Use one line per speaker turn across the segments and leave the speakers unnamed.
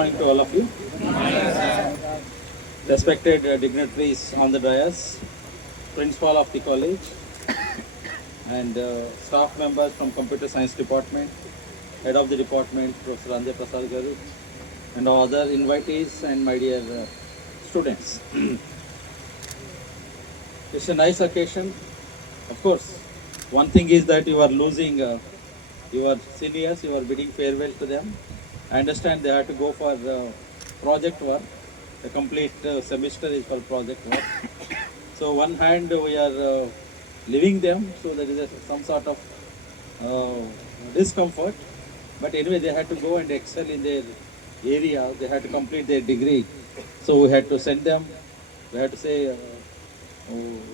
morning to all of you. Respected uh, dignitaries on the dais, principal of the college, and uh, staff members from computer science department, head of the department, Professor Anje Prasad Garu, and all other invitees and my dear uh, students. it's a nice occasion. Of course, one thing is that you are losing uh, your seniors, you are bidding farewell to them. I understand they have to go for uh, project work. The complete uh, semester is for project work. So one hand we are uh, leaving them, so there is a, some sort of uh, discomfort. But anyway, they had to go and excel in their area. They had to complete their degree. So we had to send them. We had to say. Uh,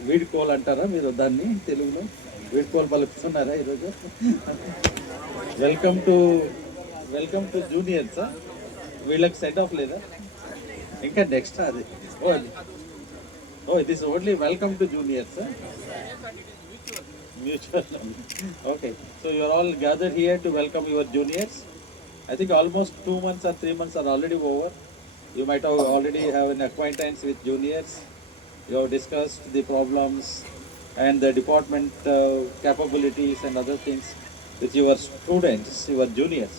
వీడ్కోల్ అంటారా మీరు దాన్ని తెలుగులో వీడ్కోల్ పలుకుతున్నారా ఈరోజు welcome to welcome to juniors వీళ్ళకి set off లేదా ఇంకా నెక్స్ట్ అది. Oh oh this only welcome to juniors mutual okay so you're all gather here to welcome your juniors I think almost two months or three months are already over you might already have an acquaintance with juniors you have discussed the problems and the department uh, capabilities and other things with your students, your juniors.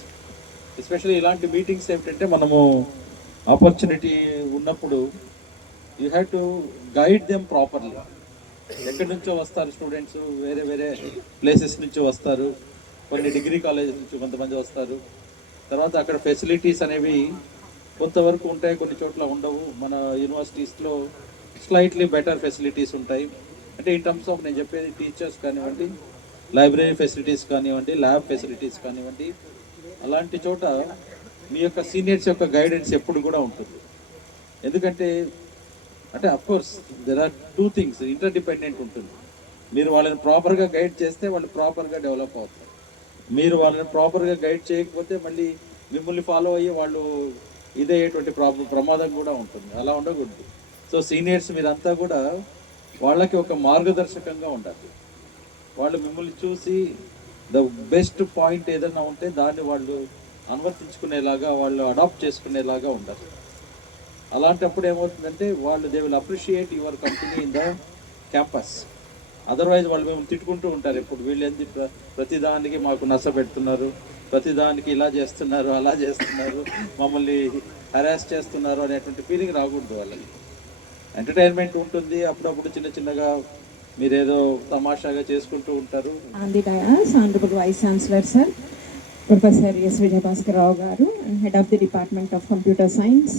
Especially ఇలాంటి meetings ఏమిటంటే మనము opportunity ఉన్నప్పుడు you have to guide them properly ఎక్కడి నుంచో వస్తారు students వేరే వేరే places నుంచి వస్తారు. కొన్ని డిగ్రీ కాలేజెస్ నుంచి కొంతమంది వస్తారు. తర్వాత అక్కడ ఫెసిలిటీస్ అనేవి కొంతవరకు ఉంటాయి కొన్ని చోట్ల ఉండవు. మన యూనివర్సిటీస్లో స్లైట్లీ బెటర్ ఫెసిలిటీస్ ఉంటాయి. అంటే ఈ టర్మ్స్ ఆఫ్ నేను చెప్పేది టీచర్స్ కానివ్వండి లైబ్రరీ ఫెసిలిటీస్ కానివ్వండి ల్యాబ్ ఫెసిలిటీస్ కానివ్వండి అలాంటి చోట మీ యొక్క సీనియర్స్ యొక్క గైడెన్స్ ఎప్పుడు కూడా ఉంటుంది. ఎందుకంటే అంటే of course there are two things interdependent ఉంటుంది. మీరు వాళ్ళని ప్రాపర్గా గైడ్ చేస్తే వాళ్ళు ప్రాపర్గా డెవలప్ అవుతారు. మీరు వాళ్ళని ప్రాపర్గా గైడ్ చేయకపోతే మళ్ళీ మిమ్మల్ని ఫాలో అయ్యి వాళ్ళు ఇదయ్యేటువంటి ప్రాబ్లం ప్రమాదం కూడా ఉంటుంది. అలా ఉండకూడదు. సో సీనియర్స్ మీరంతా కూడా వాళ్ళకి ఒక మార్గదర్శకంగా ఉండాలి. వాళ్ళు మిమ్మల్ని చూసి ద బెస్ట్ పాయింట్ ఏదైనా ఉంటే దాన్ని వాళ్ళు అనువర్తించుకునేలాగా వాళ్ళు అడాప్ట్ చేసుకునేలాగా ఉండాలి. అలాంటప్పుడు ఏమవుతుందంటే వాళ్ళు they will appreciate your company in the campus otherwise వాళ్ళు మేము తిట్టుకుంటూ ఉంటారు. ఇప్పుడు వీళ్ళు ఏంది ప్ర- ప్రతిదానికి మాకు నచ్చ పెడుతున్నారు ప్రతిదానికి ఇలా చేస్తున్నారు అలా చేస్తున్నారు మమ్మల్ని హరాస్ చేస్తున్నారు అనేటువంటి ఫీలింగ్ రాకూడదు వాళ్ళకి. ఎంటర్టైన్మెంట్ ఉంటుంది అప్పుడప్పుడు చిన్న చిన్నగా మీరేదో తమాషాగా చేసుకుంటూ ఉంటారు.
Professor S Vijayabhaskar Rao garu head of the department of computer science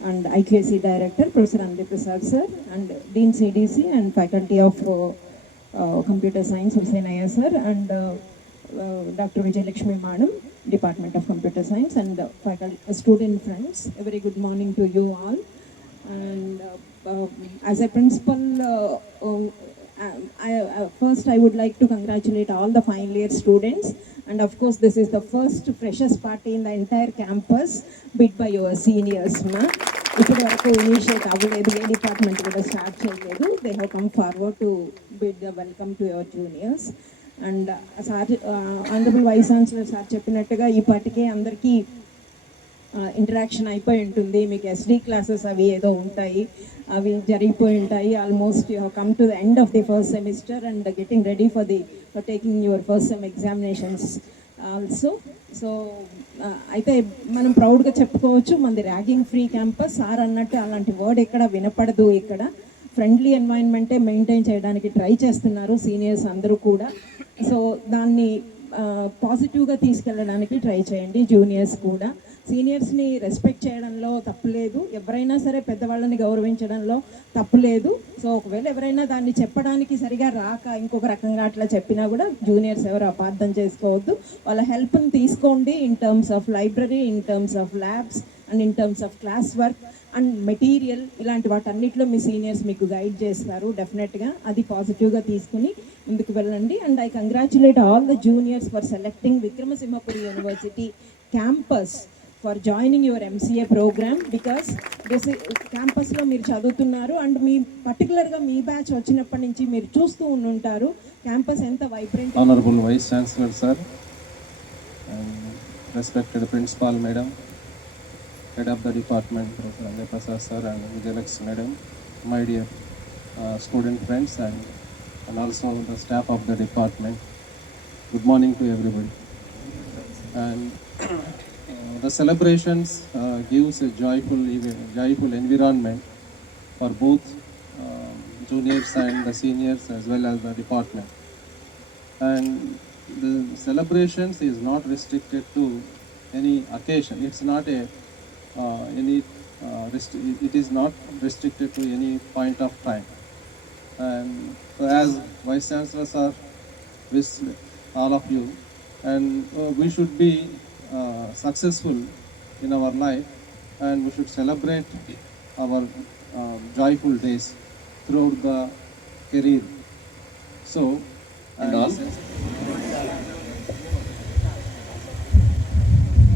and IKC director professor Andi Prasad sir and dean CDC and faculty of computer science Hussain Ayya sir and doctor Vijayalakshmi madam department of computer science and faculty student friends very good morning to you all and as a principal a uh, I, first I would like to congratulate all the final year students. And of course, this is the first freshest party in the entire campus bid by your seniors. Ma. ఇప్పటి వరకు initiate అవ్వలేదు ఏ department కూడా start చేయలేదు they have come forward to bid the welcome to your juniors and sir honourable vice chancellor sir చెప్పినట్టుగా ఈ పాటికే అందరికీ ఇంటరాక్షన్ అయిపోయి ఉంటుంది. మీకు ఎస్డీ క్లాసెస్ అవి ఏదో ఉంటాయి. అవి జరిగిపోయి ఉంటాయి. Almost you come to the end of the first semester and getting ready for the for taking your first sem examinations also so అయితే మనం ప్రౌడ్గా చెప్పుకోవచ్చు. మనది ర్యాగింగ్ ఫ్రీ క్యాంపస్ సార్ అన్నట్టు అలాంటి వర్డ్ ఎక్కడ వినపడదు ఇక్కడ. ఫ్రెండ్లీ ఎన్వైరన్మెంటే మెయింటైన్ చేయడానికి ట్రై చేస్తున్నారు సీనియర్స్ అందరూ కూడా. సో దాన్ని పాజిటివ్గా తీసుకెళ్ళడానికి ట్రై చేయండి జూనియర్స్ కూడా. సీనియర్స్ని రెస్పెక్ట్ చేయడంలో తప్పులేదు ఎవరైనా సరే పెద్దవాళ్ళని గౌరవించడంలో తప్పులేదు సో ఒకవేళ ఎవరైనా దాన్ని చెప్పడానికి సరిగా రాక ఇంకొక రకంగా అట్లా చెప్పినా కూడా జూనియర్స్ ఎవరు అపార్థం చేసుకోవద్దు. వాళ్ళ హెల్ప్ని తీసుకోండి in terms of library in terms of labs and in terms of class work and material ఇలాంటి వాటన్నిటిలో మీ సీనియర్స్ మీకు గైడ్ చేస్తారు డెఫినెట్గా. అది పాజిటివ్గా తీసుకుని ముందుకు వెళ్ళండి. And I congratulate all the juniors for selecting Vikrama Simhapuri university campus. For joining your MCA programme because this క్యాంపస్లో మీరు చదువుతున్నారు అండ్ మీ పర్టికులర్గా మీ బ్యాచ్ వచ్చినప్పటి నుంచి మీరు చూస్తూ ఉంటారు క్యాంపస్ ఎంత vibrant
honourable vice chancellor sir respected principal madam head of the department Prasad sir and Vijayalaksh madam my dear student friends and and also the staff of the department good morning to everybody and the celebrations uh, gives a joyful, joyful environment for both um, juniors and the seniors as well as the department. And the celebrations is not restricted to any occasion. It's not a uh, any uh, it is not restricted to any point of time. And so as vice chancellors are with all of you, and uh, we should be uh, successful in our life, and we should celebrate our uh, joyful days throughout the career. So,
And all?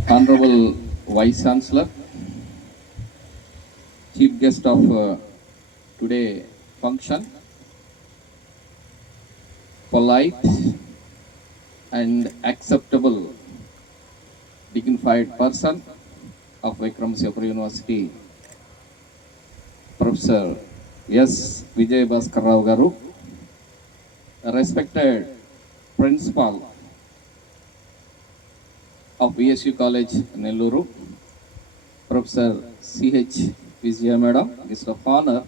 Honorable Vice Chancellor, Chief Guest of uh, today function, polite and acceptable dignified person of Vikram Sepur University, Professor S. Vijay Bhaskar Rao Garu, respected principal of VSU College, Nelluru, Professor C.H. Vijaya Madam, guest of honor,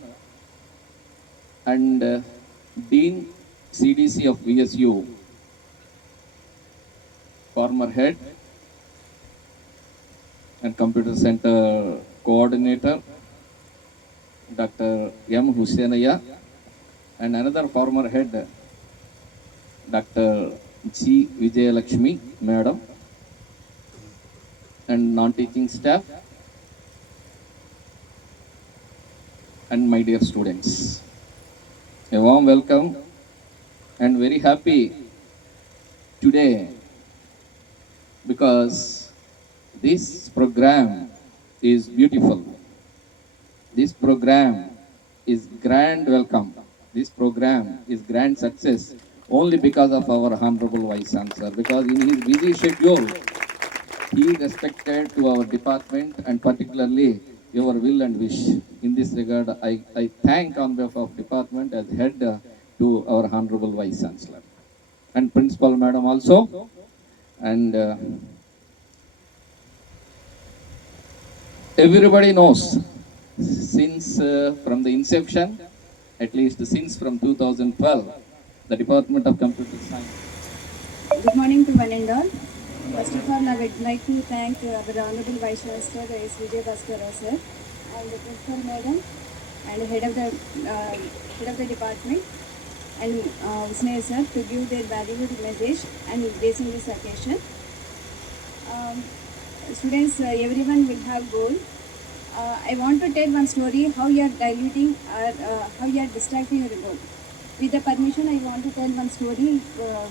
and uh, Dean CDC of VSU, former head and computer center coordinator, Dr. M. Hussainaya, and another former head, Dr. G. Vijayalakshmi, Madam, and non-teaching staff, and my dear students. A warm welcome and very happy today because this program is beautiful. This program is grand welcome. This program is grand success only because of our Honorable Vice Chancellor. Because in his busy schedule, he respected to our department and particularly your will and wish. In this regard, I, I thank on behalf of department as head to our Honorable Vice Chancellor and Principal Madam also. And uh, everybody knows since uh, from the inception, at least since from 2012, the Department of Computer Science
Good morning to one and all. First of all, I would like to thank uh, our Honorable Vice Chancellor S. Vijay Bhaskar Rao, sir, and the Principal Madam, and head of the uh, head of the department, and uh, Usnay sir to give their valuable message and gracing this occasion. Um, students, uh, everyone will have goal. Uh, I want to tell one story how you are diluting or uh, how you are distracting your goal. With the permission, I want to tell one story uh,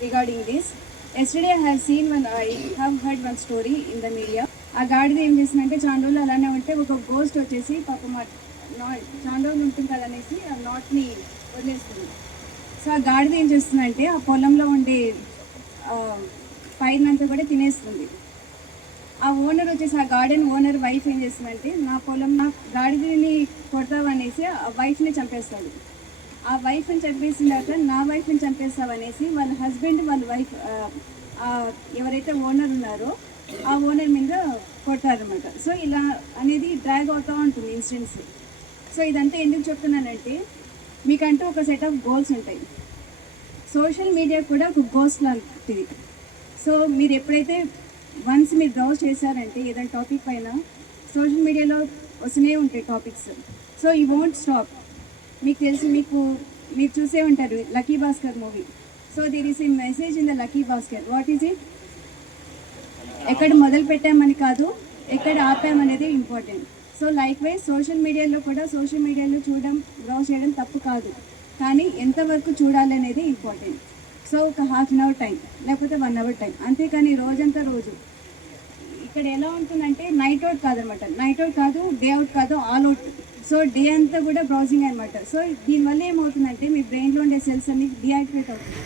regarding this. Yesterday I have seen one, I have heard one story in the media. ఆ గాడిద ఏం చేసిందంటే చాలా రోజులు అలానే ఉంటే ఒక ghost వచ్చేసి పాపం ఆ నా- చాలా రోజులు ఉంటుంది కదా అనేసి ఆ నాట్ని వదిలేస్తుంది సో ఆ గాడిద ఏం చేస్తుందంటే ఆ పొలంలో ఉండే ఆ, పైరునంతా కూడా తినేస్తుంది ఆ ఓనర్ వచ్చేసి ఆ గార్డెన్ ఓనర్ వైఫ్ ఏం చేస్తుందంటే నా పొలం నా గాడిదని కొడతావనేసి ఆ వైఫ్ని చంపేస్తాడు. ఆ వైఫ్ని చంపేసిన తర్వాత నా వైఫ్ని చంపేస్తావనేసి వాళ్ళ హస్బెండ్ వాళ్ళ వైఫ్ ఎవరైతే ఓనర్ ఉన్నారో ఆ ఓనర్ మీద కొడతారనమాట సో ఇలా అనేది డ్రాగ్ అవుతూ ఉంటుంది ఇన్సిడెంట్స్. సో ఇదంతా ఎందుకు చెప్తున్నానంటే మీకంటూ ఒక సెట్ ఆఫ్ గోల్స్ ఉంటాయి. సోషల్ మీడియా కూడా ఒక గోల్స్ లాంటిది. సో మీరు ఎప్పుడైతే వన్స్ మీరు బ్రౌజ్ చేశారంటే ఏదైనా టాపిక్ పైన సోషల్ మీడియాలో వస్తూనే ఉంటాయి టాపిక్స్ సో ఈ వోంట్ స్టాప్ మీకు తెలిసి మీకు మీరు చూసే ఉంటారు Lucky Bhaskar movie so there is a message in the Lucky Bhaskar what is it ఎక్కడ మొదలు పెట్టామని కాదు ఎక్కడ ఆపామనేది important so likewise social మీడియాలో కూడా సోషల్ మీడియాలో చూడడం బ్రౌజ్ చేయడం తప్పు కాదు. కానీ ఎంతవరకు చూడాలి అనేది ఇంపార్టెంట్ సో ఒక హాఫ్ అన్ అవర్ టైం లేకపోతే వన్ అవర్ టైం అంతేకాని రోజంతా రోజు. ఇక్కడ ఎలా ఉంటుందంటే నైట్ అవుట్ కాదనమాట. నైట్ అవుట్ కాదు డే అవుట్ కాదు ఆల్ అవుట్ సో డే అంతా కూడా బ్రౌజింగ్ అనమాట సో దీనివల్ల ఏమవుతుందంటే మీ బ్రెయిన్లో ఉండే సెల్స్ అన్ని డియాక్టివేట్ అవుతుంది